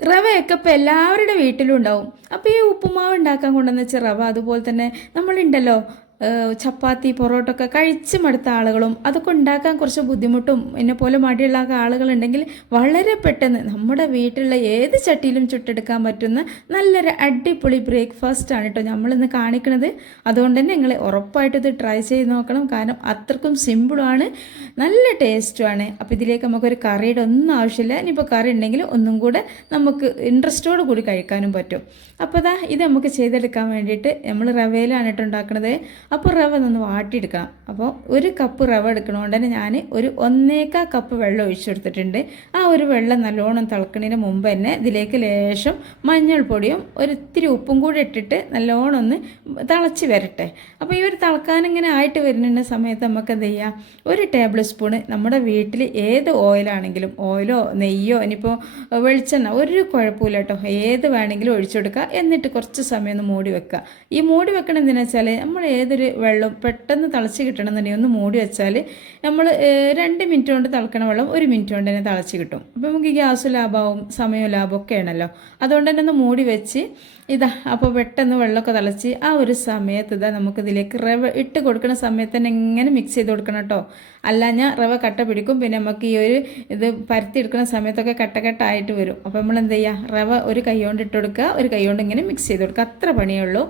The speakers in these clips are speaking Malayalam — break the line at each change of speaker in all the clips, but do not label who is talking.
റവയൊക്കെ ഇപ്പോൾ എല്ലാവരുടെ വീട്ടിലും ഉണ്ടാവും. അപ്പോൾ ഈ ഉപ്പുമാവ് ഉണ്ടാക്കാൻ കൊണ്ടുവന്ന് വെച്ച റവ അതുപോലെ തന്നെ നമ്മളുണ്ടല്ലോ ചപ്പാത്തി പൊറോട്ട ഒക്കെ കഴിച്ച് മടുത്ത ആളുകളും അതൊക്കെ ഉണ്ടാക്കാൻ കുറച്ച് ബുദ്ധിമുട്ടും എന്നെ പോലെ മടിയുള്ള ആളുകളുണ്ടെങ്കിൽ വളരെ പെട്ടെന്ന് നമ്മുടെ വീട്ടിലുള്ള ഏത് ചട്ടിയിലും ചുട്ടെടുക്കാൻ പറ്റുന്ന നല്ലൊരു അടിപൊളി ബ്രേക്ക്ഫാസ്റ്റ് ആണ് കേട്ടോ നമ്മളിന്ന് കാണിക്കുന്നത്. അതുകൊണ്ട് തന്നെ നിങ്ങൾ ഉറപ്പായിട്ടും ഇത് ട്രൈ ചെയ്ത് നോക്കണം. കാരണം അത്രക്കും സിമ്പിളുമാണ് നല്ല ടേസ്റ്റുമാണ് അപ്പോൾ ഇതിലേക്ക് നമുക്കൊരു കറിയുടെ ഒന്നും ആവശ്യമില്ല. ഇനിയിപ്പോൾ കറി ഉണ്ടെങ്കിൽ ഒന്നും കൂടെ നമുക്ക് ഇൻട്രസ്റ്റോട് കൂടി കഴിക്കാനും പറ്റും. അപ്പോൾ ഇതാ ഇത് നമുക്ക് ചെയ്തെടുക്കാൻ വേണ്ടിയിട്ട് നമ്മൾ റവയിലാണ് കേട്ടോ ഉണ്ടാക്കുന്നത് അപ്പോൾ റവ ഒന്ന് വാട്ടിയെടുക്കണം അപ്പോൾ ഒരു കപ്പ് റവ എടുക്കണോണ്ട് തന്നെ ഞാൻ ഒരു ഒന്നേക്കാ കപ്പ് വെള്ളം ഒഴിച്ചു കൊടുത്തിട്ടുണ്ട്. ആ ഒരു വെള്ളം നല്ലോണം തിളക്കണതിന് മുമ്പ് തന്നെ ഇതിലേക്ക് ലേശം മഞ്ഞൾപ്പൊടിയും ഒരിത്തിരി ഉപ്പും കൂടി ഇട്ടിട്ട് നല്ലോണം ഒന്ന് തിളച്ച് വരട്ടെ. അപ്പോൾ ഈ ഒരു തിളക്കാൻ ഇങ്ങനെ ആയിട്ട് വരുന്ന സമയത്ത് നമുക്ക് എന്ത് ചെയ്യാം? ഒരു ടേബിൾ സ്പൂണ് നമ്മുടെ വീട്ടിൽ ഏത് ഓയിലാണെങ്കിലും ഓയിലോ നെയ്യോ ഇനിയിപ്പോൾ വെളിച്ചെണ്ണ ഒരു കുഴപ്പമില്ല കേട്ടോ. ഏത് വേണമെങ്കിലും ഒഴിച്ചു കൊടുക്കുക എന്നിട്ട് കുറച്ച് സമയം ഒന്ന് മൂടി വെക്കുക. ഈ മൂടി വെക്കണം എന്തിനാ വെച്ചാൽ നമ്മൾ ഏതൊരു വെള്ളം പെട്ടെന്ന് തിളച്ച് കിട്ടണമെന്നുണ്ടെങ്കിൽ ഒന്ന് മൂടി വെച്ചാൽ നമ്മൾ രണ്ട് മിനിറ്റ് കൊണ്ട് തിളക്കണ വെള്ളം ഒരു മിനിറ്റ് കൊണ്ട് തന്നെ തിളച്ച് കിട്ടും. അപ്പം നമുക്ക് ഗ്യാസ് ലാഭമാവും സമയവും ലാഭവും ഒക്കെ ആണല്ലോ. അതുകൊണ്ട് തന്നെ ഒന്ന് മൂടി വെച്ച് ഇതാ അപ്പോൾ പെട്ടെന്ന് വെള്ളമൊക്കെ തിളച്ച് ആ ഒരു സമയത്ത് ഇതാ നമുക്കിതിലേക്ക് റവ ഇട്ട് കൊടുക്കുന്ന സമയത്ത് തന്നെ എങ്ങനെ മിക്സ് ചെയ്ത് കൊടുക്കണം കേട്ടോ. അല്ല ഞാൻ റവ കട്ട പിടിക്കും പിന്നെ നമുക്ക് ഈ ഒരു ഇത് പരത്തി എടുക്കുന്ന സമയത്തൊക്കെ കട്ട കട്ടായിട്ട് വരും. അപ്പോൾ നമ്മൾ എന്ത് ചെയ്യുക റവ ഒരു കൈ കൊണ്ട് ഇട്ട് കൊടുക്കുക ഒരു കൈ കൊണ്ട് ഇങ്ങനെ മിക്സ് ചെയ്ത് കൊടുക്കുക. അത്ര പണിയേ ഉള്ളൂ.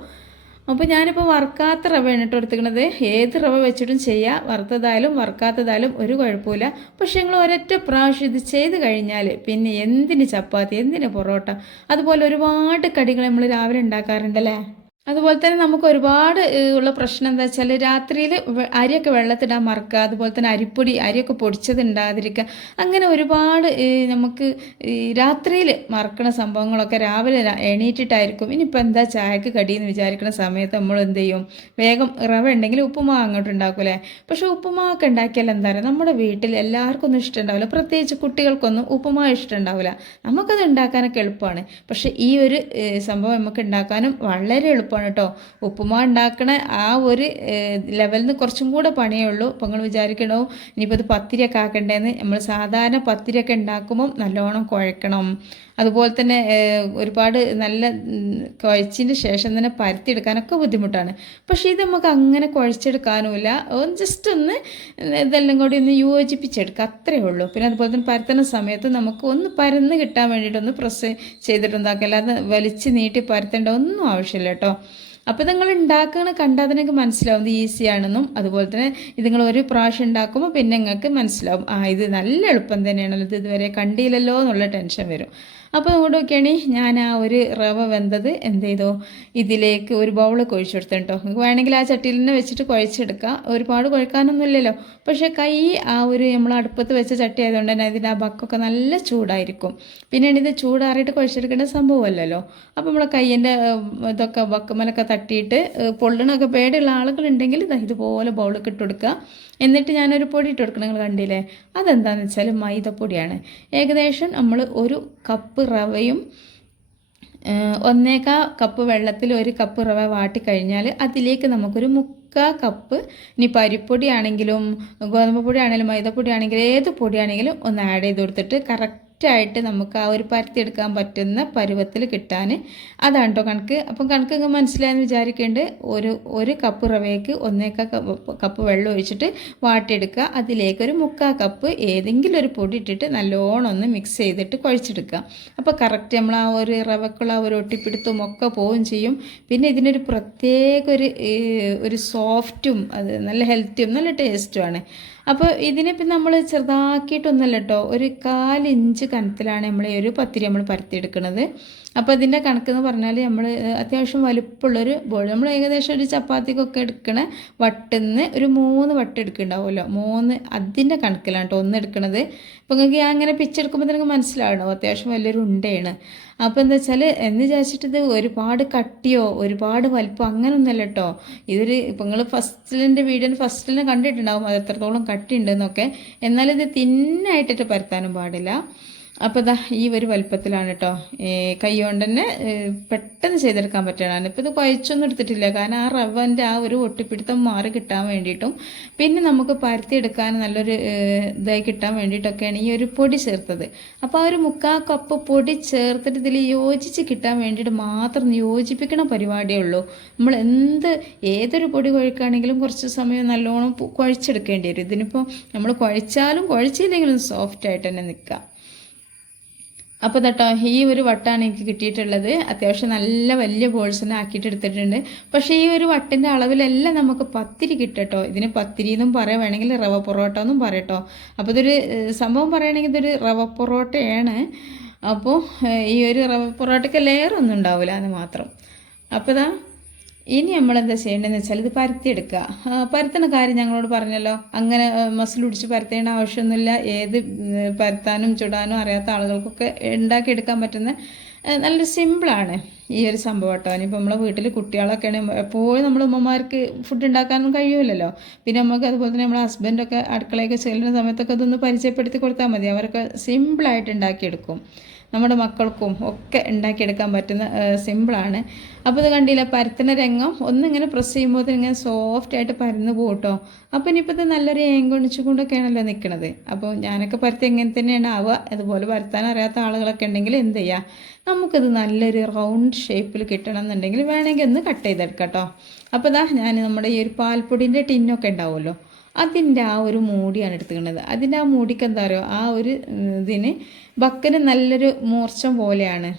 അപ്പോൾ ഞാനിപ്പോൾ വറുക്കാത്ത റവയാണ് കേട്ടോ കൊടുത്തിരിക്കുന്നത് ഏത് റവ വെച്ചിട്ടും ചെയ്യാം. വറുത്തതായാലും വറുക്കാത്തതായാലും ഒരു കുഴപ്പമില്ല. പക്ഷെ നിങ്ങൾ ഒരൊറ്റ പ്രാവശ്യം ഇത് ചെയ്ത് കഴിഞ്ഞാൽ പിന്നെ എന്തിന് ചപ്പാത്തി എന്തിന് പൊറോട്ട അതുപോലെ ഒരുപാട് കടികൾ നമ്മൾ രാവിലെ ഉണ്ടാക്കാറുണ്ടല്ലേ? അതുപോലെ തന്നെ നമുക്ക് ഒരുപാട് ഉള്ള പ്രശ്നം എന്താ വെച്ചാൽ രാത്രിയിൽ അരിയൊക്കെ വെള്ളത്തിടാൻ മറക്കുക അതുപോലെ തന്നെ അരിപ്പൊടി അരിയൊക്കെ പൊടിച്ചത് ഉണ്ടാതിരിക്കുക അങ്ങനെ ഒരുപാട് നമുക്ക് രാത്രിയിൽ മറക്കണ സംഭവങ്ങളൊക്കെ രാവിലെ എണീറ്റിട്ടായിരിക്കും. ഇനിയിപ്പോൾ എന്താ ചായക്ക് കടിയെന്ന് വിചാരിക്കുന്ന സമയത്ത് നമ്മൾ എന്ത് ചെയ്യും? വേഗം റവ ഉണ്ടെങ്കിൽ ഉപ്പുമാവ് അങ്ങോട്ട് ഉണ്ടാക്കൂലേ പക്ഷേ ഉപ്പുമാവൊക്കെ ഉണ്ടാക്കിയാൽ എന്താ പറയുക നമ്മുടെ വീട്ടിൽ എല്ലാവർക്കും ഒന്നും ഇഷ്ടമുണ്ടാവില്ല പ്രത്യേകിച്ച് കുട്ടികൾക്കൊന്നും ഉപ്പുമാവ് ഇഷ്ടമുണ്ടാവില്ല നമുക്കത് ഉണ്ടാക്കാനൊക്കെ എളുപ്പമാണ്. പക്ഷേ ഈ ഒരു സംഭവം നമുക്ക് ഉണ്ടാക്കാനും വളരെ എളുപ്പമാണ് കേട്ടോ. ഉപ്പുമാവ് ഉണ്ടാക്കണ ആ ഒരു ലെവലിൽ നിന്ന് കുറച്ചും കൂടെ പണിയേ ഉള്ളൂ. അപ്പോൾ നിങ്ങൾ വിചാരിക്കണോ ഇനിയിപ്പോൾ ഇത് പത്തിരിയൊക്കെ ആക്കണ്ടേന്ന്. നമ്മൾ സാധാരണ പത്തിരിയൊക്കെ ഉണ്ടാക്കുമ്പം നല്ലോണം കുഴക്കണം. അതുപോലെ തന്നെ ഒരുപാട് നല്ല കുഴച്ചതിന് ശേഷം തന്നെ പരത്തിയെടുക്കാനൊക്കെ ബുദ്ധിമുട്ടാണ്. പക്ഷേ ഇത് നമുക്ക് അങ്ങനെ കുഴച്ചെടുക്കാനുമില്ല. ജസ്റ്റ് ഒന്ന് ഇതെല്ലാം കൂടി ഒന്ന് യോജിപ്പിച്ചെടുക്കുക അത്രയേ ഉള്ളൂ. പിന്നെ അതുപോലെ തന്നെ പരത്തുന്ന സമയത്ത് നമുക്ക് ഒന്ന് പരന്ന് കിട്ടാൻ വേണ്ടിയിട്ടൊന്ന് പ്രസ് ചെയ്തിട്ടുണ്ടാക്കുക അല്ലാതെ വലിച്ച് നീട്ടി പരത്തേണ്ട ഒന്നും ആവശ്യമില്ല കേട്ടോ. അപ്പോൾ നിങ്ങൾ ഉണ്ടാക്കുന്ന കണ്ടാൽ നിങ്ങൾക്ക് മനസ്സിലാവും. ഈസിയാണെന്നും അതുപോലെ തന്നെ ഇത് നിങ്ങൾ ഒരു പ്രാവശ്യം ഉണ്ടാക്കുമ്പോൾ പിന്നെ നിങ്ങൾക്ക് മനസ്സിലാവും. ആ ഇത് നല്ല എളുപ്പം തന്നെയാണല്ലോ. ഇത് ഇതുവരെ കണ്ടില്ലല്ലോ എന്നുള്ള ടെൻഷൻ വരും. അപ്പോൾ നോക്കിയാണെ ഞാൻ ആ ഒരു റവ വെന്തത്. എന്ത് ചെയ്തു? ഇതിലേക്ക് ഒരു ബൗൾ കുഴിച്ചു കൊടുത്തു കേട്ടോ. നിങ്ങൾക്ക് വേണമെങ്കിൽ ആ ചട്ടിയിൽ തന്നെ വെച്ചിട്ട് കുഴച്ചെടുക്കാം. ഒരുപാട് കുഴക്കാനൊന്നും ഇല്ലല്ലോ പക്ഷേ കൈ ആ ഒരു നമ്മൾ അടുപ്പത്ത് വെച്ച ചട്ടി ആയതുകൊണ്ട് തന്നെ അതിന്റെ ആ ബക്കൊക്കെ നല്ല ചൂടായിരിക്കും. പിന്നെയാണ് ഇത് ചൂടാറിയിട്ട് കുഴച്ചെടുക്കേണ്ട സംഭവമല്ലല്ലോ. അപ്പോൾ നമ്മളെ കയ്യിന്റെ ഇതൊക്കെ ബക്കമലൊക്കെ തട്ടിയിട്ട് പൊള്ളണൊക്കെ പേടിയുള്ള ആളുകളുണ്ടെങ്കിൽ ഇതുപോലെ ബൗളൊക്കെ ഇട്ട് കൊടുക്കുക. എന്നിട്ട് ഞാനൊരു പൊടി ഇട്ട് കൊടുക്കണം. നിങ്ങൾ കണ്ടില്ലേ? അതെന്താണെന്ന് വെച്ചാൽ മൈദപ്പൊടിയാണ്. ഏകദേശം നമ്മൾ ഒരു കപ്പ് റവയും ഒന്നേക്കാ കപ്പ് വെള്ളത്തിൽ ഒരു കപ്പ് റവ വാട്ടിക്കഴിഞ്ഞാൽ അതിലേക്ക് നമുക്കൊരു മുക്കാ കപ്പ് ഇനി പരിപ്പൊടി ആണെങ്കിലും ഗോതമ്പ് പൊടിയാണെങ്കിലും ആണെങ്കിലും മൈദപ്പൊടി ആണെങ്കിലും ഏത് പൊടിയാണെങ്കിലും ഒന്ന് ആഡ് ചെയ്ത് കൊടുത്തിട്ട് കറക്റ്റായിട്ട് നമുക്ക് ആ ഒരു പരത്തിയെടുക്കാൻ പറ്റുന്ന പരുവത്തിൽ കിട്ടാൻ. അതാണ് കേട്ടോ കണക്ക്. അപ്പം കണക്ക് ഇങ്ങ് മനസ്സിലായെന്ന് വിചാരിക്കേണ്ട. ഒരു ഒരു കപ്പ് റവയ്ക്ക് ഒന്നേക്കാ കപ്പ് വെള്ളം ഒഴിച്ചിട്ട് വാട്ടിയെടുക്കുക. അതിലേക്ക് ഒരു മുക്കാ കപ്പ് ഏതെങ്കിലും ഒരു പൊടി ഇട്ടിട്ട് നല്ലോണം ഒന്ന് മിക്സ് ചെയ്തിട്ട് കുഴച്ചെടുക്കുക. അപ്പോൾ കറക്റ്റ് നമ്മൾ ആ ഒരു റവക്കുള്ള ആ ഒരു ഒട്ടിപ്പിടുത്തും ഒക്കെ പോവുകയും ചെയ്യും. പിന്നെ ഇതിനൊരു പ്രത്യേക ഒരു ഒരു സോഫ്റ്റും അത് നല്ല ഹെൽത്തിയും നല്ല ടേസ്റ്റുമാണ് അപ്പോൾ ഇതിനെ പിന്നെ നമ്മൾ ചെറുതാക്കിയിട്ടൊന്നുമല്ല കേട്ടോ. ഒരു കാലിഞ്ച് കനത്തിലാണ് നമ്മൾ ഈ ഒരു പത്തിരി നമ്മൾ പരത്തിയെടുക്കുന്നത്. അപ്പോൾ ഇതിന്റെ കണക്കെന്ന് പറഞ്ഞാൽ നമ്മൾ അത്യാവശ്യം വലുപ്പമുള്ളൊരു ബോൾ നമ്മൾ ഏകദേശം ഒരു ചപ്പാത്തിക്കൊക്കെ എടുക്കണ വട്ടിന്ന് ഒരു മൂന്ന് വട്ട് എടുക്കുന്നുണ്ടാവുമല്ലോ മൂന്ന് അതിന്റെ കണക്കിലാണ് കേട്ടോ ഒന്ന് എടുക്കണത്. അപ്പോൾ നിങ്ങൾക്ക് ഞാൻ അങ്ങനെ പിച്ചെടുക്കുമ്പോൾ നിങ്ങൾക്ക് മനസ്സിലാവണോ? അത്യാവശ്യം വലിയൊരു ഉണ്ടയാണ് അപ്പോൾ എന്താ വെച്ചാൽ എന്ന് വിചാരിച്ചിട്ട് ഇത് ഒരുപാട് കട്ടിയോ ഒരുപാട് വലിപ്പം അങ്ങനൊന്നുമല്ല കേട്ടോ ഇതൊരു ഇപ്പം നിങ്ങൾ ഫസ്റ്റിലിന്റെ വീഡിയോ ഫസ്റ്റിൽ കണ്ടിട്ടുണ്ടാവും അത് എത്രത്തോളം കട്ടി ഉണ്ടെന്നൊക്കെ എന്നാൽ ഇത് തിന്നായിട്ടിട്ട് പരത്താനും പാടില്ല. അപ്പോൾ ഇതാ ഈ ഒരു വലുപ്പത്തിലാണ് കേട്ടോ കൈ കൊണ്ട് തന്നെ പെട്ടെന്ന് ചെയ്തെടുക്കാൻ പറ്റണതാണ് ഇപ്പോൾ ഇത് കുഴച്ചൊന്നും എടുത്തിട്ടില്ല. കാരണം ആ റവന്റെ ആ ഒരു ഒട്ടിപ്പിടുത്തം മാറി കിട്ടാൻ വേണ്ടിയിട്ടും പിന്നെ നമുക്ക് പരത്തിയെടുക്കാൻ നല്ലൊരു ഇതായി കിട്ടാൻ വേണ്ടിയിട്ടൊക്കെയാണ് ഈ ഒരു പൊടി ചേർത്തത്. അപ്പോൾ ആ ഒരു മുക്കാ കപ്പ് പൊടി ചേർത്തിട്ട് ഇതിൽ യോജിച്ച് കിട്ടാൻ വേണ്ടിയിട്ട് മാത്രം യോജിപ്പിക്കണ പരിപാടിയേ ഉള്ളൂ. നമ്മൾ എന്ത് ഏതൊരു പൊടി കുഴക്കുകയാണെങ്കിലും കുറച്ച് സമയം നല്ലോണം കുഴിച്ചെടുക്കേണ്ടി കുഴച്ചെടുക്കേണ്ടി വരും. ഇതിനിപ്പോൾ നമ്മൾ കുഴച്ചാലും കുഴച്ചില്ലെങ്കിലും സോഫ്റ്റ് ആയിട്ട് തന്നെ നിൽക്കാം. അപ്പോൾ കേട്ടോ ഈ ഒരു വട്ടാണ് എനിക്ക് കിട്ടിയിട്ടുള്ളത്. അത്യാവശ്യം നല്ല വലിയ ബോൾസിനെ ആക്കിയിട്ട് എടുത്തിട്ടുണ്ട്. പക്ഷേ ഈ ഒരു വട്ടിന്റെ അളവിലെല്ലാം നമുക്ക് പത്തിരി കിട്ടട്ടോ. ഇതിന് പത്തിരി എന്നും പറയാം. വേണമെങ്കിൽ റവ പൊറോട്ട എന്നും പറയട്ടോ അപ്പോൾ ഇതൊരു സംഭവം പറയുകയാണെങ്കിൽ ഇതൊരു റവ പൊറോട്ടയാണ്. അപ്പോൾ ഈ ഒരു റവ പൊറോട്ടയ്ക്ക് ലെയർ ഒന്നും ഉണ്ടാവില്ല അത് മാത്രം. അപ്പോൾ ഇതാ ഇനി നമ്മൾ എന്താ ചെയ്യേണ്ടതെന്ന് വെച്ചാൽ ഇത് പരത്തിയെടുക്കുക. പരത്തുന്ന കാര്യം ഞങ്ങളോട് പറഞ്ഞല്ലോ. അങ്ങനെ മസിൽ പിടിച്ച് പരത്തേണ്ട ആവശ്യമൊന്നുമില്ല. ഏത് പരത്താനും ചുടാനും അറിയാത്ത ആളുകൾക്കൊക്കെ ഉണ്ടാക്കിയെടുക്കാൻ പറ്റുന്ന നല്ല നല്ലൊരു സിമ്പിളാണ് ഈ ഒരു സംഭവം കേട്ടോ. ഇനിയിപ്പോൾ നമ്മളെ വീട്ടിൽ കുട്ടികളൊക്കെ ആണെങ്കിൽ എപ്പോഴും നമ്മൾ ഉമ്മമാർക്ക് ഫുഡ് ഉണ്ടാക്കാനൊന്നും കഴിയുമല്ലോ പിന്നെ നമുക്ക് അതുപോലെ തന്നെ നമ്മളെ ഹസ്ബൻഡൊക്കെ അടുക്കളയൊക്കെ ചെല്ലുന്ന സമയത്തൊക്കെ അതൊന്ന് പരിചയപ്പെടുത്തി കൊടുത്താൽ മതി. അവരൊക്കെ സിമ്പിളായിട്ട് ഉണ്ടാക്കിയെടുക്കും. നമ്മുടെ മക്കൾക്കും ഒക്കെ ഉണ്ടാക്കിയെടുക്കാൻ പറ്റുന്ന സിമ്പിളാണ് അപ്പോൾ ഇത് കണ്ടില്ല പരത്തുന്ന രംഗം ഒന്നിങ്ങനെ പ്രസ് ചെയ്യുമ്പോൾ ഇങ്ങനെ സോഫ്റ്റ് ആയിട്ട് പരന്ന് പോകും കേട്ടോ അപ്പോൾ ഇനിയിപ്പോൾ ഇത് നല്ലൊരു ഏങ്കൊണിച്ചുകൊണ്ടൊക്കെയാണല്ലോ നിൽക്കുന്നത് അപ്പോൾ ഞാനൊക്കെ പരത്തി എങ്ങനെ തന്നെയാണ് ആവുക അതുപോലെ പരത്താൻ അറിയാത്ത ആളുകളൊക്കെ ഉണ്ടെങ്കിൽ എന്ത് ചെയ്യുക നമുക്കിത് നല്ലൊരു റൗണ്ട് ഷേപ്പിൽ കിട്ടണം എന്നുണ്ടെങ്കിൽ വേണമെങ്കിൽ ഒന്ന് കട്ട് ചെയ്തെടുക്കാം കേട്ടോ അപ്പോൾ ഇതാ ഞാൻ നമ്മുടെ ഈ ഒരു പാൽപ്പൊടിന്റെ ടിന്നൊക്കെ ഉണ്ടാവുമല്ലോ അതിന്റെ ആ ഒരു മൂടിയാണ് എടുത്തുക്കുന്നത്. അതിന്റെ ആ മൂടിക്ക് എന്താ പറയുക? ആ ഒരു ഇതിന് ബക്കന് നല്ലൊരു മൂർച്ചം പോലെയാണ്.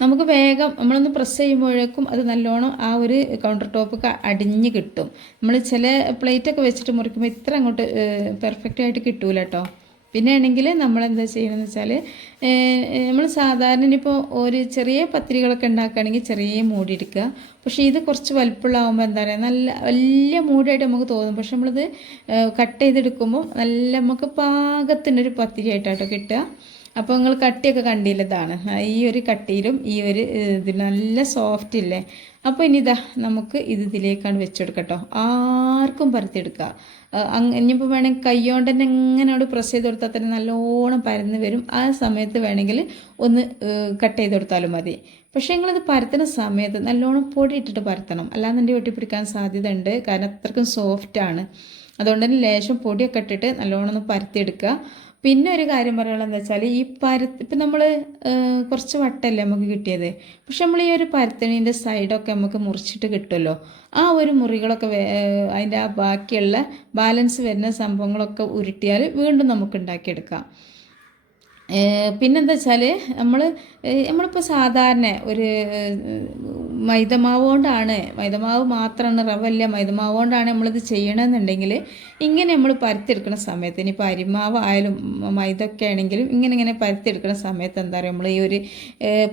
നമുക്ക് വേഗം നമ്മളൊന്ന് പ്രസ് ചെയ്യുമ്പോഴേക്കും അത് നല്ലോണം ആ ഒരു കൗണ്ടർ ടോപ്പൊക്കെ അടിഞ്ഞ് കിട്ടും. നമ്മൾ ചില പ്ലേറ്റൊക്കെ വെച്ചിട്ട് മുറിക്കുമ്പോൾ ഇത്ര അങ്ങോട്ട് പെർഫെക്റ്റ് ആയിട്ട് കിട്ടൂല കേട്ടോ പിന്നെ ആണെങ്കിൽ നമ്മൾ എന്താ ചെയ്യണമെന്ന് വെച്ചാൽ നമ്മൾ സാധാരണ ഇനിയിപ്പോൾ ഒരു ചെറിയ പത്തിരികളൊക്കെ ഉണ്ടാക്കുകയാണെങ്കിൽ ചെറിയ മൂടി എടുക്കുക പക്ഷേ ഇത് കുറച്ച് വലുപ്പമുള്ളാകുമ്പോൾ എന്താ പറയുക നല്ല വലിയ മൂടിയായിട്ട് നമുക്ക് തോന്നും. പക്ഷെ നമ്മളിത് കട്ട് ചെയ്തെടുക്കുമ്പോൾ നല്ല നമുക്ക് പാകത്തിനൊരു പത്തിരി ആയിട്ടാട്ടോ കിട്ടുക. അപ്പോൾ നിങ്ങൾ കട്ടിയൊക്കെ കണ്ടില്ല ഇതാണ്. ഈ ഒരു കട്ടിയിലും ഈ ഒരു ഇതിൽ ഇത് നല്ല സോഫ്റ്റ് ഇല്ലേ? അപ്പോൾ ഇനി ഇതാ നമുക്ക് ഇത് ഇതിലേക്കാണ് വെച്ചെടുക്കട്ടോ. ആർക്കും പരത്തിയെടുക്കുക. ഇനിയിപ്പോൾ വേണമെങ്കിൽ കൈകൊണ്ട് തന്നെ എങ്ങനെ അവിടെ പ്രസ് ചെയ്ത് കൊടുത്താൽ തന്നെ നല്ലോണം പരന്ന് വരും. ആ സമയത്ത് വേണമെങ്കിൽ ഒന്ന് കട്ട് ചെയ്ത് കൊടുത്താലും മതി. പക്ഷേ നിങ്ങളത് പരത്തുന്ന സമയത്ത് നല്ലോണം പൊടി ഇട്ടിട്ട് പരത്തണം. അല്ലാന്നുണ്ടെങ്കിൽ ഒട്ടിപ്പിടിക്കാൻ സാധ്യത ഉണ്ട് കാരണം അത്രക്കും സോഫ്റ്റാണ് അതുകൊണ്ട് തന്നെ ലേശം പൊടിയൊക്കെ ഇട്ടിട്ട് നല്ലോണം ഒന്ന് പരത്തിയെടുക്കുക. പിന്നെ ഒരു കാര്യം പറയാനുള്ളതെന്ന് വെച്ചാൽ ഈ പരത്ത് ഇപ്പം നമ്മൾ കുറച്ച് വട്ടല്ലേ നമുക്ക് കിട്ടിയത്. പക്ഷെ നമ്മൾ ഈ ഒരു പരുത്തണീന്റെ സൈഡൊക്കെ നമുക്ക് മുറിച്ചിട്ട് കിട്ടുമല്ലോ ആ ഒരു മുറികളൊക്കെ അതിന്റെ ആ ബാക്കിയുള്ള ബാലൻസ് വരുന്ന സംഭവങ്ങളൊക്കെ ഉരുട്ടിയാൽ വീണ്ടും നമുക്ക് ഉണ്ടാക്കിയെടുക്കാം. പിന്നെന്താ വെച്ചാൽ നമ്മൾ നമ്മളിപ്പോൾ സാധാരണ ഒരു മൈദമാവ് കൊണ്ടാണ് മൈദമാവ് മാത്രമാണ് റവ അല്ല മൈദമാവ് കൊണ്ടാണ് നമ്മളിത് ചെയ്യണമെന്നുണ്ടെങ്കിൽ ഇങ്ങനെ നമ്മൾ പരത്തിയെടുക്കുന്ന സമയത്ത് ഇനിയിപ്പോൾ അരിമാവ് ആയാലും മൈദ ഒക്കെ ആണെങ്കിലും ഇങ്ങനെ ഇങ്ങനെ പരത്തിയെടുക്കുന്ന സമയത്ത് എന്താ പറയുക നമ്മൾ ഈ ഒരു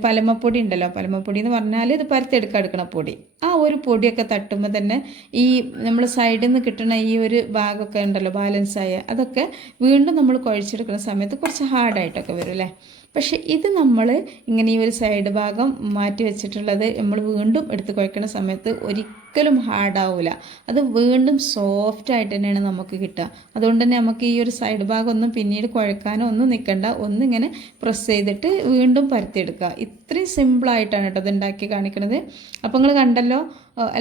പലമപ്പൊടി ഉണ്ടല്ലോ പലമപ്പൊടി എന്ന് പറഞ്ഞാൽ ഇത് പരത്തിയെടുക്കാൻ എടുക്കുന്ന പൊടി. ആ ഒരു പൊടിയൊക്കെ തട്ടുമ്പോൾ തന്നെ ഈ നമ്മൾ സൈഡിൽ നിന്ന് കിട്ടുന്ന ഈ ഒരു ഭാഗമൊക്കെ ഉണ്ടല്ലോ ബാലൻസ് ആയ അതൊക്കെ വീണ്ടും നമ്മൾ കുഴച്ചെടുക്കുന്ന സമയത്ത് കുറച്ച് ഹാർഡായിട്ടൊക്കെ വരും അല്ലേ? പക്ഷെ ഇത് നമ്മൾ ഇങ്ങനെ ഈ ഒരു സൈഡ് ഭാഗം മാറ്റി വെച്ചിട്ടുള്ളത് നമ്മൾ വീണ്ടും എടുത്ത് കുഴക്കുന്ന സമയത്ത് ഒരിക്കലും ഹാർഡാവില്ല അത് വീണ്ടും സോഫ്റ്റ് ആയിട്ട് തന്നെയാണ് നമുക്ക് കിട്ടുക. അതുകൊണ്ട് തന്നെ നമുക്ക് ഈ ഒരു സൈഡ് ഭാഗം ഒന്നും പിന്നീട് കുഴക്കാനോ ഒന്നും നിൽക്കണ്ട ഒന്നിങ്ങനെ പ്രസ് ചെയ്തിട്ട് വീണ്ടും പരത്തിയെടുക്കുക ഇത്രയും സിമ്പിളായിട്ടാണ് കേട്ടോ അത് ഉണ്ടാക്കി കാണിക്കുന്നത് അപ്പോൾ നിങ്ങൾ കണ്ടല്ലോ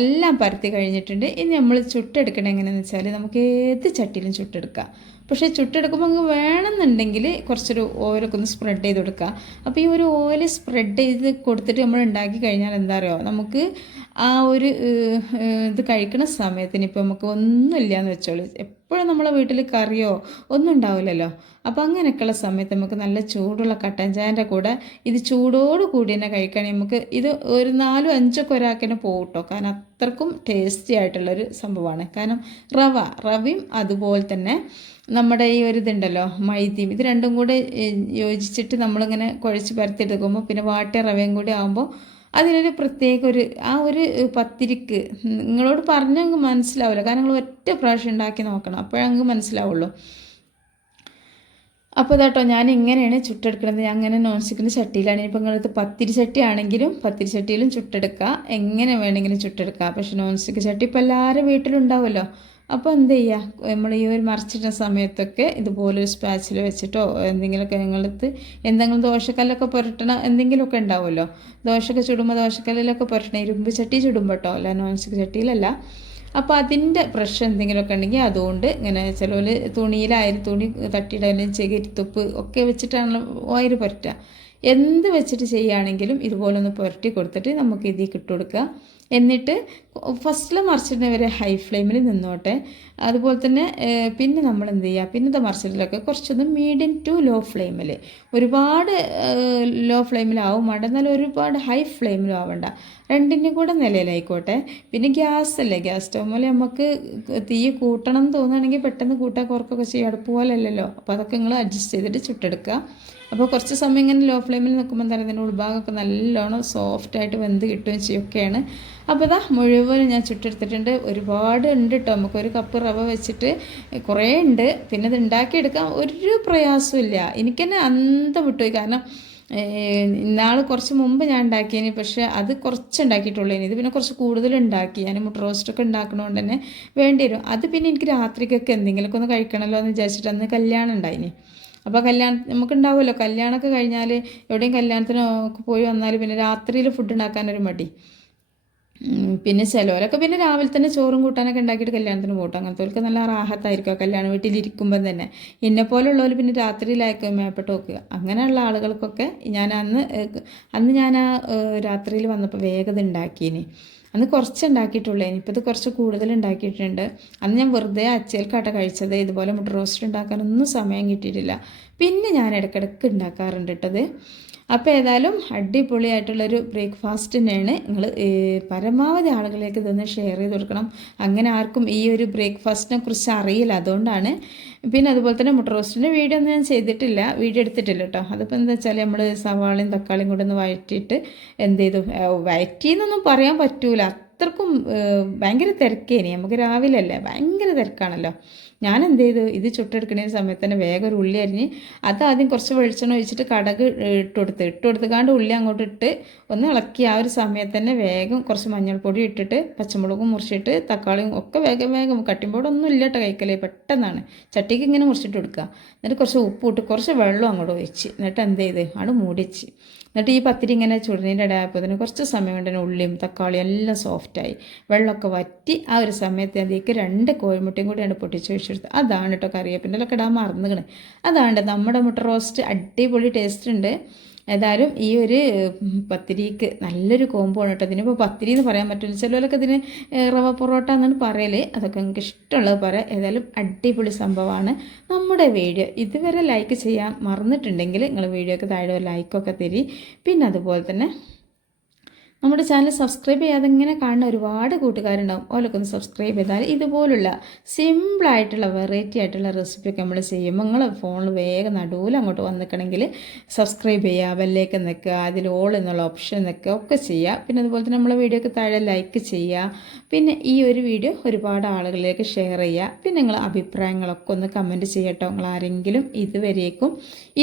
എല്ലാം പരത്തി കഴിഞ്ഞിട്ടുണ്ട്. ഇനി നമ്മൾ ചുട്ടെടുക്കണത് എങ്ങനെയാണെന്ന് വെച്ചാൽ നമുക്ക് ഏത് ചട്ടിയിലും ചുട്ടെടുക്കാം. പക്ഷേ ചുട്ടെടുക്കുമ്പോൾ നമുക്ക് വേണമെന്നുണ്ടെങ്കിൽ കുറച്ചൊരു ഓയിലൊക്കെ ഒന്ന് സ്പ്രെഡ് ചെയ്ത് കൊടുക്കുക. അപ്പോൾ ഈ ഒരു ഓയിൽ സ്പ്രെഡ് ചെയ്ത് കൊടുത്തിട്ട് നമ്മൾ ഉണ്ടാക്കി കഴിഞ്ഞാൽ എന്താ പറയുക നമുക്ക് ആ ഒരു ഇത് കഴിക്കുന്ന സമയത്തിന് ഇപ്പോൾ നമുക്ക് ഒന്നുമില്ല എന്ന് വെച്ചോളൂ. എപ്പോഴും നമ്മളെ വീട്ടിൽ കറിയോ ഒന്നും ഉണ്ടാവില്ലല്ലോ. അപ്പോൾ അങ്ങനെയൊക്കെയുള്ള സമയത്ത് നമുക്ക് നല്ല ചൂടുള്ള കട്ടൻ ചായന്റെ കൂടെ ഇത് ചൂടോട് കൂടി തന്നെ കഴിക്കുകയാണെങ്കിൽ നമുക്ക് ഇത് ഒരു നാലും അഞ്ചൊക്കെ ഒരാക്കിനെ പോകട്ടോ കാരണം അത്രക്കും ടേസ്റ്റി ആയിട്ടുള്ളൊരു സംഭവമാണ്. കാരണം റവ റവയും അതുപോലെ തന്നെ നമ്മുടെ ഈ ഒരു ഇതുണ്ടല്ലോ മൈദ്യം ഇത് രണ്ടും കൂടെ യോജിച്ചിട്ട് നമ്മളിങ്ങനെ കുഴച്ച് പരത്തിയെടുക്കുമ്പോൾ പിന്നെ വാട്ടിയ റവയും കൂടി ആകുമ്പോൾ അതിനൊരു പ്രത്യേക ഒരു ആ ഒരു പത്തിരിക്ക് നിങ്ങളോട് പറഞ്ഞാൽ അങ്ങ് മനസ്സിലാവില്ല. കാരണം നിങ്ങൾ ഒറ്റ പ്രാവശ്യം ഉണ്ടാക്കി നോക്കണം. അപ്പോഴങ്ങ് മനസ്സിലാവുള്ളൂ. അപ്പോൾ ഇതാട്ടോ ഞാൻ ഇങ്ങനെയാണ് ചുട്ടെടുക്കുന്നത് ഞാൻ അങ്ങനെ നോൺ സ്റ്റിക്കിന്റെ ചട്ടിയിലാണ്. ഇനിയിപ്പോൾ നിങ്ങളടുത്ത് പത്തിരി ചട്ടി ആണെങ്കിലും പത്തിരി ചട്ടിയിലും ചുട്ടെടുക്കുക. എങ്ങനെ വേണമെങ്കിലും ചുട്ടെടുക്കുക. പക്ഷെ നോൺ സ്റ്റിക്ക് ചട്ടി ഇപ്പോൾ എല്ലാവരും വീട്ടിലുണ്ടാവുമല്ലോ അപ്പോൾ എന്ത് ചെയ്യുക നമ്മൾ ഈ ഒരു മറിച്ചിട്ട സമയത്തൊക്കെ ഇതുപോലൊരു സ്പാച്ചിൽ വെച്ചിട്ടോ എന്തെങ്കിലുമൊക്കെ നിങ്ങളെടുത്ത് എന്തെങ്കിലും ദോശക്കല്ലൊക്കെ പുരട്ടണ എന്തെങ്കിലുമൊക്കെ ഉണ്ടാവുമല്ലോ. ദോശയൊക്കെ ചുടുമ്പോൾ ദോശക്കല്ലിലൊക്കെ പുരട്ടണം ഇരുമ്പ് ചട്ടി ചുടുമ്പോൾ കേട്ടോ അല്ല നോൺ സ്റ്റിക്ക് ചട്ടിയിലല്ല. അപ്പോൾ അതിന്റെ പ്രഷർ എന്തെങ്കിലുമൊക്കെ ഉണ്ടെങ്കിൽ അതുകൊണ്ട് ഇങ്ങനെ ചിലവർ തുണിയിലായാലും തുണി തട്ടിയിടാനും ചെകിരിത്തുപ്പ് ഒക്കെ വെച്ചിട്ടാണല്ലോ ഓയിൽ പുരട്ടുക. എന്ത് വെച്ചിട്ട് ചെയ്യുകയാണെങ്കിലും ഇതുപോലെ ഒന്ന് പുരട്ടി കൊടുത്തിട്ട് നമുക്ക് ഇതിൽ കിട്ടുകൊടുക്കുക എന്നിട്ട് ഫസ്റ്റിൽ മറിച്ചിടുന്ന വരെ ഹൈ ഫ്ലെയിമിൽ നിന്നോട്ടെ. അതുപോലെ തന്നെ പിന്നെ നമ്മൾ എന്ത് ചെയ്യുക? പിന്നത്തെ മറിച്ചിടലൊക്കെ കുറച്ചൊന്ന് മീഡിയം ടു ലോ. ഫ്ലെയിമിൽ ഒരുപാട് ലോ ഫ്ലെയിമിലാവും വേണ്ട എന്നാൽ ഒരുപാട് ഹൈ ഫ്ലെയിമിലും ആവണ്ട. രണ്ടിന്റെയും കൂടെ നിലയിലായിക്കോട്ടെ. പിന്നെ ഗ്യാസ് അല്ലേ? ഗ്യാസ് സ്റ്റൗമ്മിൽ നമുക്ക് തീ കൂട്ടണം എന്ന് തോന്നുകയാണെങ്കിൽ പെട്ടെന്ന് കൂട്ടാൻ കുറക്കൊക്കെ ചെയ്യും. അടുപ്പ് പോലെ അല്ലല്ലോ. അപ്പോൾ അതൊക്കെ നിങ്ങൾ അഡ്ജസ്റ്റ് ചെയ്തിട്ട് ചുട്ടെടുക്കുക. അപ്പോൾ കുറച്ച് സമയം ഇങ്ങനെ ലോ ഫ്ലെയിമിൽ നിൽക്കുമ്പോൾ തന്നെ അതിന്റെ ഉൾഭാഗമൊക്കെ നല്ലോണം സോഫ്റ്റായിട്ട് വെന്ത് കിട്ടുകയും ചെയ്യൊക്കെയാണ് അപ്പോൾ ഇതാ മുഴുവൻ ഞാൻ ചുട്ടെടുത്തിട്ടുണ്ട്. ഒരുപാട് ഉണ്ട് കേട്ടോ നമുക്ക് ഒരു കപ്പ് റവ വെച്ചിട്ട് കുറേ ഉണ്ട്. പിന്നെ ഇത് ഉണ്ടാക്കിയെടുക്കാൻ ഒരു പ്രയാസമില്ല എനിക്ക് തന്നെ അന്തം വിട്ടുപോയി. കാരണം ഇന്നാൾ കുറച്ച് മുമ്പ് ഞാൻ ഉണ്ടാക്കിയതിന് പക്ഷേ അത് കുറച്ച് ഉണ്ടാക്കിയിട്ടുള്ളൂ ഇത് പിന്നെ കുറച്ച് കൂടുതൽ ഉണ്ടാക്കി. ഞാൻ മുട്ട റോസ്റ്റൊക്കെ ഉണ്ടാക്കണോണ്ട് തന്നെ വേണ്ടി വരും. അത് പിന്നെ എനിക്ക് രാത്രിക്കൊക്കെ എന്തെങ്കിലുമൊക്കെ ഒന്ന് കഴിക്കണമല്ലോ എന്ന് വിചാരിച്ചിട്ട് അന്ന് കല്യാണം ഉണ്ടായിന്. അപ്പോൾ കല്യാണം നമുക്ക് ഉണ്ടാവുമല്ലോ കല്യാണമൊക്കെ കഴിഞ്ഞാൽ എവിടെയും കല്യാണത്തിന് പോയി വന്നാൽ പിന്നെ രാത്രിയിൽ ഫുഡ് ഉണ്ടാക്കാനൊരു മടി. പിന്നെ ചിലവരൊക്കെ പിന്നെ രാവിലെ തന്നെ ചോറും കൂട്ടാനൊക്കെ ഉണ്ടാക്കിയിട്ട് കല്യാണത്തിന് പോകട്ടെ അങ്ങനത്തെവർക്ക് നല്ല റാഹത്തായിരിക്കും കല്യാണ വീട്ടിലിരിക്കുമ്പം തന്നെ. എന്നെ പോലുള്ളവർ പിന്നെ രാത്രിയിലായിരിക്കും മേപ്പെട്ട് നോക്കുക അങ്ങനെയുള്ള ആളുകൾക്കൊക്കെ ഞാൻ അന്ന് അന്ന് ഞാൻ രാത്രിയിൽ വന്നപ്പോൾ വേഗത ഉണ്ടാക്കിയിനി. അന്ന് കുറച്ച് ഇനിയിപ്പോൾ ഇത് കുറച്ച് കൂടുതൽ ഉണ്ടാക്കിയിട്ടുണ്ട്. അന്ന് ഞാൻ വെറുതെ അച്ചേൽക്കാട്ട കഴിച്ചത്. ഇതുപോലെ മുട്ട റോസ്റ്റ് ഉണ്ടാക്കാനൊന്നും സമയം കിട്ടിയിട്ടില്ല. പിന്നെ ഞാൻ ഇടയ്ക്കിടയ്ക്ക് ഉണ്ടാക്കാറുണ്ട് കേട്ടത് അപ്പോൾ ഏതായാലും അടിപൊളിയായിട്ടുള്ളൊരു ബ്രേക്ക്ഫാസ്റ്റ് തന്നെയാണ് നിങ്ങൾ പരമാവധി ആളുകളിലേക്ക് ഇതൊന്ന് ഷെയർ ചെയ്ത് കൊടുക്കണം. അങ്ങനെ ആർക്കും ഈ ഒരു ബ്രേക്ക്ഫാസ്റ്റിനെ കുറിച്ച് അറിയില്ല. അതുകൊണ്ടാണ് പിന്നെ അതുപോലെ തന്നെ മുട്ട റോസ്റ്റിന്റെ വീഡിയോ ഒന്നും ഞാൻ ചെയ്തിട്ടില്ല. വീഡിയോ എടുത്തിട്ടില്ല കേട്ടോ. അതിപ്പോൾ എന്താ വെച്ചാൽ നമ്മൾ സവാളയും തക്കാളിയും കൂടെ ഒന്ന് വഴറ്റിയിട്ട് എന്ത് ചെയ്തു? വഴറ്റിയെന്നൊന്നും പറയാൻ പറ്റൂല. അത്രക്കും ഭയങ്കര തിരക്കേനി. നമുക്ക് രാവിലെ അല്ലേ ഭയങ്കര തിരക്കാണല്ലോ. ഞാൻ എന്ത് ചെയ്തു ഇത് ചുട്ടെടുക്കുന്ന സമയത്ത് തന്നെ വേഗം ഒരു ഉള്ളി അരിഞ്ഞ് അത് ആദ്യം കുറച്ച് വെളിച്ചെണ്ണ ഒഴിച്ചിട്ട് കടക് ഇട്ട് കൊടുത്ത് ഇട്ട് കൊടുത്തുകാണ്ട് ഉള്ളി അങ്ങോട്ട് ഇട്ട് ഒന്ന് ഇളക്കി. ആ ഒരു സമയത്ത് തന്നെ വേഗം കുറച്ച് മഞ്ഞൾപ്പൊടി ഇട്ടിട്ട് പച്ചമുളകും മുറിച്ചിട്ട് തക്കാളിയും ഒക്കെ വേഗം വേഗം കട്ടിമ്പോടൊന്നും ഇല്ല കേട്ടോ കഴിക്കലേ പെട്ടെന്നാണ്. ചട്ടിക്ക് ഇങ്ങനെ മുറിച്ചിട്ട് കൊടുക്കുക എന്നിട്ട് കുറച്ച് ഉപ്പ് ഇട്ട് കുറച്ച് വെള്ളം അങ്ങോട്ട് ഒഴിച്ച്. എന്നിട്ട് എന്ത് ചെയ്ത് അവിടെ മൂടി വെച്ച് എന്നിട്ട് ഈ പത്തിരി ഇങ്ങനെ ചുടുന്നതിന്റെ ഇടയായപ്പോൾ തന്നെ കുറച്ച് സമയം കൊണ്ട് തന്നെ ഉള്ളിയും തക്കാളിയും എല്ലാം സോഫ്റ്റായി വെള്ളമൊക്കെ വറ്റി ആ ഒരു സമയത്ത് അതിലേക്ക് രണ്ട് കോഴിമുട്ടയും കൂടിയാണ് പൊട്ടിച്ച് ഒഴിച്ചെടുത്തത് അതാണ് കേട്ടോ കറിവേപ്പിന്റെ ഒക്കെ ഇടാൻ മറന്നുകണ് അതാണ് നമ്മുടെ മുട്ട റോസ്റ്റ് അടിപൊളി ടേസ്റ്റ് ഉണ്ട്. ഏതായാലും ഈ ഒരു പത്തിരിക്ക് നല്ലൊരു കോമ്പോ ആണ് കേട്ടോ. ഇതിനിപ്പോൾ പത്തിരി എന്ന് പറയാൻ പറ്റില്ല. ചിലവരൊക്കെ ഇതിന് റവ പൊറോട്ട എന്നാണ് പറയൽ. അതൊക്കെ നിങ്ങൾക്ക് ഇഷ്ടമുള്ളത് പറയാം ഏതായാലും അടിപൊളി സംഭവമാണ് നമ്മുടെ വീഡിയോ. ഇതുവരെ ലൈക്ക് ചെയ്യാൻ മറന്നിട്ടുണ്ടെങ്കിൽ നിങ്ങൾ വീഡിയോയ്ക്ക് താഴെ ഒരു ലൈക്കൊക്കെ തരി. പിന്നെ അതുപോലെ തന്നെ നമ്മുടെ ചാനൽ സബ്സ്ക്രൈബ് ചെയ്യാതെ ഇങ്ങനെ കാണുന്ന ഒരുപാട് കൂട്ടുകാരുണ്ടാവും. ഓലൊക്കെ സബ്സ്ക്രൈബ് ചെയ്താൽ ഇതുപോലുള്ള സിമ്പിളായിട്ടുള്ള വെറൈറ്റി ആയിട്ടുള്ള റെസിപ്പിയൊക്കെ നമ്മൾ ചെയ്യുമ്പോൾ നിങ്ങൾ ഫോണിൽ വേഗം നടുവിൽ അങ്ങോട്ട് വന്നിക്കണമെങ്കിൽ സബ്സ്ക്രൈബ് ചെയ്യുക ബെല്ലേക്ക് നിൽക്കുക അതിൽ ഓൾ എന്നുള്ള ഓപ്ഷൻ നിൽക്കുക ഒക്കെ ചെയ്യുക. പിന്നെ അതുപോലെ തന്നെ നമ്മളെ വീഡിയോക്ക് താഴെ ലൈക്ക് ചെയ്യുക. പിന്നെ ഈ ഒരു വീഡിയോ ഒരുപാട് ആളുകളിലേക്ക് ഷെയർ ചെയ്യുക. പിന്നെ നിങ്ങൾ അഭിപ്രായങ്ങളൊക്കെ ഒന്ന് കമന്റ് ചെയ്യട്ടോ. നിങ്ങൾ ആരെങ്കിലും ഇതുവരേക്കും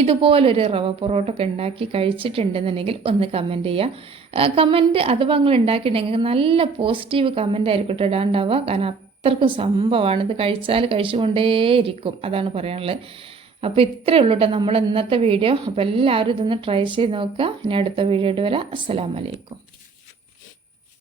ഇതുപോലൊരു റവ പൊറോട്ടൊക്കെ ഉണ്ടാക്കി കഴിച്ചിട്ടുണ്ടെന്നുണ്ടെങ്കിൽ ഒന്ന് കമന്റ് ചെയ്യുക. കമന്റ് അഥവാ നിങ്ങൾ ഉണ്ടാക്കിയിട്ടുണ്ടെങ്കിൽ നല്ല പോസിറ്റീവ് കമന്റ് ആയിരിക്കും ഇടാണ്ടാവുക. കാരണം അത്രക്കും സംഭവമാണ്. ഇത് കഴിച്ചാൽ കഴിച്ചുകൊണ്ടേയിരിക്കും. അതാണ് പറയാനുള്ളത്. അപ്പോൾ ഇത്രയേ ഉള്ളൂ കേട്ടോ നമ്മൾ ഇന്നത്തെ വീഡിയോ അപ്പോൾ എല്ലാവരും ഇതൊന്ന് ട്രൈ ചെയ്ത് നോക്കുക. ഇനി അടുത്ത വീഡിയോ ആയിട്ട് വരാം. അസ്സലാമലൈക്കും